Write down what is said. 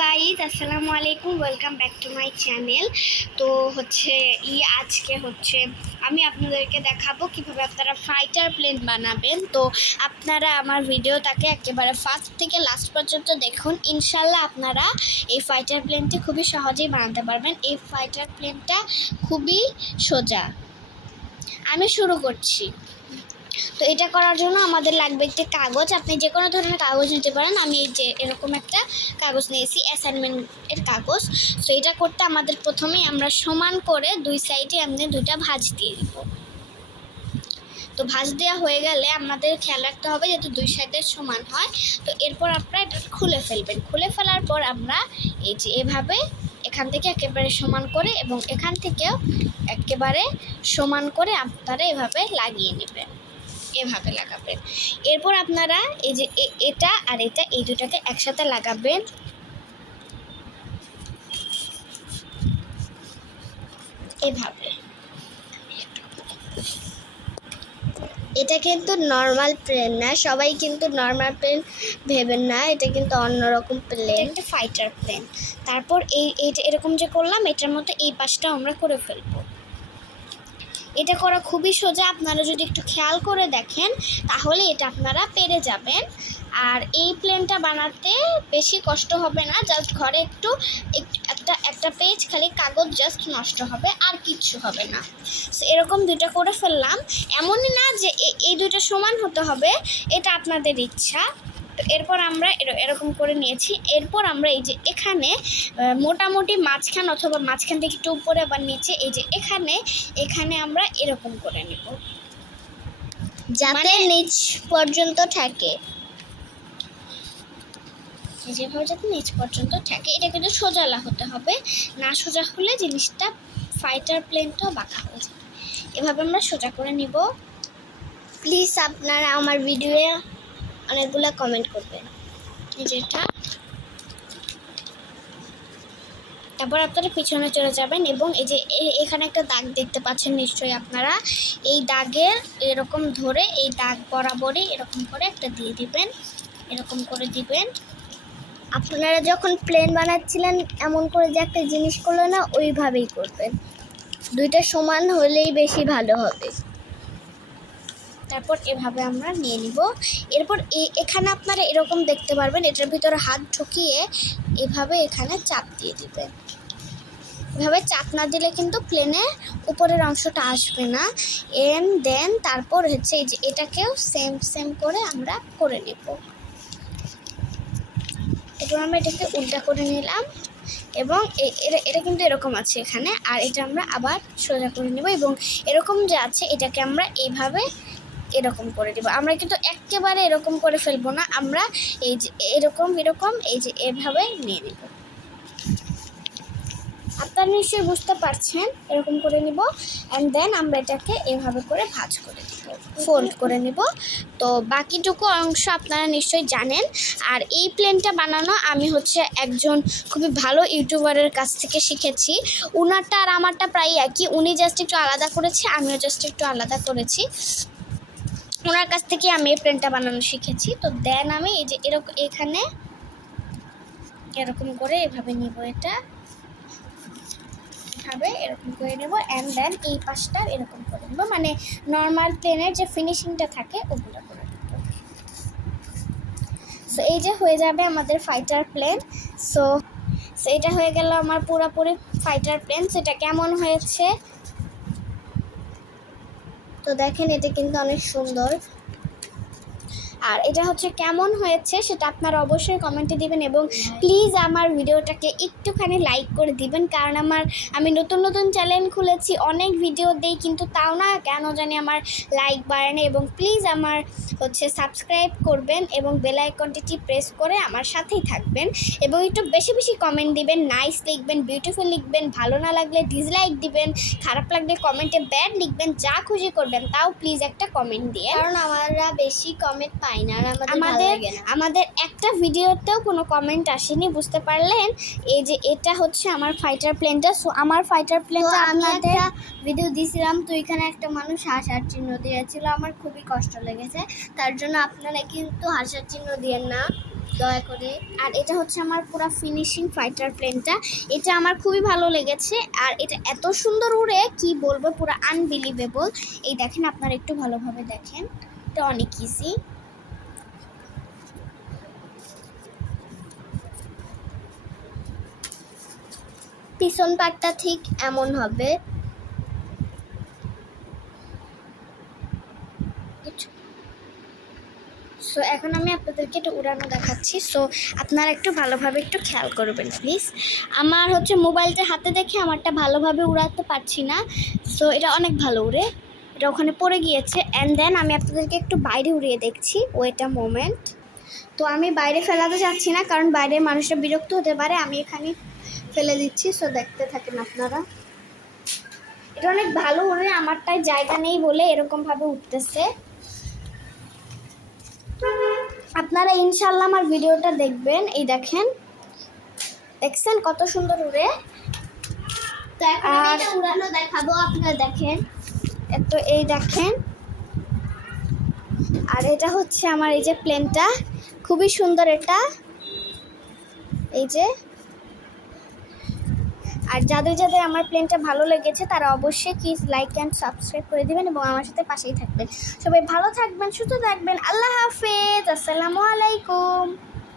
Guys, আসসালামু আলাইকুম, welcome back to my channel. তো আজকে আমি আপনাদেরকে দেখাবো কিভাবে আপনারা ফাইটার প্লেন বানাবেন। তো আপনারা আমার ভিডিওটাকে একেবারে ফার্স্ট থেকে লাস্ট পর্যন্ত দেখুন। ইনশাল্লাহ আপনারা এই ফাইটার প্লেনটি খুবই সহজেই বানাতে পারবেন। এই ফাইটার প্লেনটা খুবই সোজা। আমি শুরু করছি। তো এটা করার জন্য আমাদের লাগবে একটি কাগজ। আপনি যে কোনো ধরনের কাগজ নিতে পারেন। আমি এই যে এরকম একটা কাগজ নিয়েছি, অ্যাসাইনমেন্টের কাগজ। তো এটা করতে আমাদের প্রথমেই আমরা সমান করে দুই সাইডে আমরা দুইটা ভাঁজ দিয়ে দিব। তো ভাঁজ দেওয়া হয়ে গেলে আমাদের খেয়াল রাখতে হবে যাতে দুই সাইডে সমান হয়। তো এরপর আপনারা এটা খুলে ফেলবেন। খুলে ফেলার পর আমরা এই যে এভাবে এখান থেকে একেবারে সমান করে এবং এখান থেকেও একেবারে সমান করে আপনারা এভাবে লাগিয়ে নেবেন। এভাবে লাগাবেন। এরপর আপনারা এই যে এটা আর এটা এই দুটাকে একসাথে লাগাবেন। এভাবে। এটা কিন্তু নর্মাল প্লেন না, সবাই কিন্তু নর্মাল প্লেন ভেবেন না, এটা কিন্তু অন্যরকম প্লেন, একটা ফাইটার প্লেন। তারপর এইটা এরকম যে করলাম, এটার মতো এই পাশটা আমরা করে ফেলবো। এটা করা খুবই সোজা। আপনারা যদি একটু খেয়াল করে দেখেন তাহলে এটা আপনারা পেরে যাবেন। আর এই প্লেনটা বানাতে বেশি কষ্ট হবে না, জাস্ট ঘরে একটু একটা পেজ খালি কাগজ জাস্ট নষ্ট হবে, আর কিচ্ছু হবে না। এরকম দুটো করে ফেললাম। এমনই না যে এই দুটো সমান হতে হবে, এটা আপনাদের ইচ্ছা। তো এরপর আমরা এরকম করে নিয়েছি। এরপর আমরা এই যে এখানে মোটামুটি মাঝখান অথবা মাঝখান থেকে একটু উপরে বা নিচে এই যে এখানে আমরা এরকম করে নেব যাতে নিচ পর্যন্ত থাকে, যেভাবে যাতে নিচ পর্যন্ত থাকে। এটা কিন্তু সোজা হতে হবে, না সোজা হলে জিনিসটা ফাইটার প্লেনটাও বাঁকা হয়ে যাবে। এভাবে আমরা সোজা করে নিব। প্লিজ আপনারা আমার ভিডিওয়ে অনেকগুলো কমেন্ট করবেন। যেটা তারপর আপনারা পিছনে চলে যাবেন এবং এই যে এখানে একটা দাগ দেখতে পাচ্ছেন নিশ্চয়ই আপনারা। এই দাগের এরকম ধরে এই দাগ বরাবরই এরকম করে একটা দিয়ে দিবেন, এরকম করে দিবেন। আপনারা যখন প্লেন বানাচ্ছিলেন এমন করে যে একটা জিনিস করলো না, ওইভাবেই করবেন। দুইটা সমান হলেই বেশি ভালো হবে। তারপর এভাবে আমরা নিয়ে নিব। এরপর এখানে আপনারা এরকম দেখতে পারবেন, এটার ভিতরে হাত ঢুকিয়ে এভাবে এখানে চাপ দিয়ে দিবেন। এভাবে চাপ না দিলে কিন্তু প্লেনে উপরের অংশটা আসবে না। দেন তারপর এই যে এটাকেও সেম করে আমরা করে নেব। এরপর আমরা এটাকে উল্টা করে নিলাম এবং এটা কিন্তু এরকম আছে এখানে, আর এটা আমরা আবার সোজা করে নেব এবং এরকম যে আছে এটাকে আমরা এইভাবে এরকম করে দেব। আমরা কিন্তু একেবারে এরকম করে ফেলবো না, আমরা এই যে এরকম এই যে এভাবে নিয়ে নেব। আপনারা নিশ্চয়ই বুঝতে পারছেন। এরকম করে নিব অ্যান্ড দেন আমরা এটাকে এভাবে করে ভাঁজ করে দিব, ফোল্ড করে নিব। তো বাকিটুকু অংশ আপনারা নিশ্চয়ই জানেন। আর এই প্লেনটা বানানো আমি একজন খুবই ভালো ইউটিউবারের কাছ থেকে শিখেছি। উনারটা আর আমারটা প্রায় একই, উনি জাস্ট একটু আলাদা করেছে, আমিও জাস্ট একটু আলাদা করেছি। ওনার কাছ থেকে আমি এই প্লেনটা বানানো শিখেছি। তো দেন আমি এই যে এখানে এরকম করে এভাবে নিব, এটা এভাবে এরকম করে নেব অ্যান্ড দেন এই পাশটা এরকম করে নেব, মানে নর্মাল প্লেনের যে ফিনিশিংটা থাকে ওগুলো করে নেব। সো এই যে হয়ে যাবে আমাদের ফাইটার প্লেন। সো এটা হয়ে গেল আমার পুরোপুরি ফাইটার প্লেন। সেটা কেমন হয়েছে তো দেখেন, এটা কিন্তু অনেক সুন্দর। আর এটা কেমন হয়েছে সেটা আপনারা অবশ্যই কমেন্টে দিবেন এবং প্লিজ আমার ভিডিওটাকে একটুখানি লাইক করে দিবেন, কারণ আমি নতুন চ্যানেল খুলেছি, অনেক ভিডিও দেই, কিন্তু তাও না কেন জানি আমার লাইক বাড়ে না। এবং প্লিজ আমার সাবস্ক্রাইব করবেন এবং বেল আইকনটি প্রেস করে আমার সাথেই থাকবেন এবং একটু বেশি কমেন্ট দিবেন, নাইস লিখবেন, বিউটিফুল লিখবেন, ভালো না লাগলে ডিসলাইক দিবেন, খারাপ লাগলে কমেন্টে ব্যাড লিখবেন, যা খুশি করবেন, তাও প্লিজ একটা কমেন্ট দিয়ে, কারণ আমরা বেশি কমেন্ট পাই না আর আমাদের একটা ভিডিওতেও কোনো কমেন্ট আসেনি, বুঝতে পারলেন। এই যে এটা আমার ফাইটার প্লেনটা। সো আমার ফাইটার প্লেনটা আমি একটা ভিডিও দিয়েছিলাম, তো এখানে একটা মানুষ হাসার চিহ্ন দিয়েছিল, আমার খুবই কষ্ট লেগেছে। তার জন্য আপনারা কিন্তু হাসার চিহ্ন দিয়েন না। দয়া করে। আর এটা হচ্ছে আমার পুরো ফিনিশিং ফাইটার প্লেনটা, এটা আমার খুবই ভালো লেগেছে। আর এটা এত সুন্দর উড়ে কি বলবো, পুরো আনবিলিভেবল। এই দেখেন, আপনারা একটু ভালোভাবে দেখেন, এটা অনেক ইজি। পিছন পাটটা ঠিক এমন হবে। সো এখন আমি আপনাদেরকে একটু উড়ানো দেখাচ্ছি। সো আপনারা একটু ভালোভাবে একটু খেয়াল করবেন প্লিজ। আমার হচ্ছে মোবাইলটা হাতে দেখে আমারটা ভালোভাবে উড়াতে পারছি না। সো এটা অনেক ভালো উড়ে, এটা ওখানে পড়ে গিয়েছে। অ্যান্ড দেন আমি আপনাদেরকে একটু বাইরে উড়িয়ে দেখছি, ওয়েট আ মোমেন্ট। তো আমি বাইরে ফেলাতে যাচ্ছি না, কারণ বাইরের মানুষরা বিরক্ত হতে পারে, আমি এখানে ফেলে দিচ্ছি। সো দেখতে থাকেন আপনারা। এটা অনেক ভালো উড়ে, আমারটায় জায়গা নেই বলে এরকমভাবে উঠতেছে। আপনারা ইনশাল্লাহ আমার ভিডিওটা দেখবেন। এই দেখেন, দেখছেন কত সুন্দর উড়ে। তো এখন আমি এটা উড়ানো দেখাবো, আপনারা দেখেন। তো এই দেখেন, আর এটা হচ্ছে আমার এই যে প্লেনটা, খুবই সুন্দর এটা, এই যে। আর যাদের যাদের আমার প্লেনটা ভালো লেগেছে তারা অবশ্যই প্লিজ লাইক অ্যান্ড সাবস্ক্রাইব করে দিবেন এবং আমার সাথে পাশেই থাকবেন। সবাই ভালো থাকবেন, সুস্থ থাকবেন। আল্লাহ হাফেজ, আসসালামু আলাইকুম।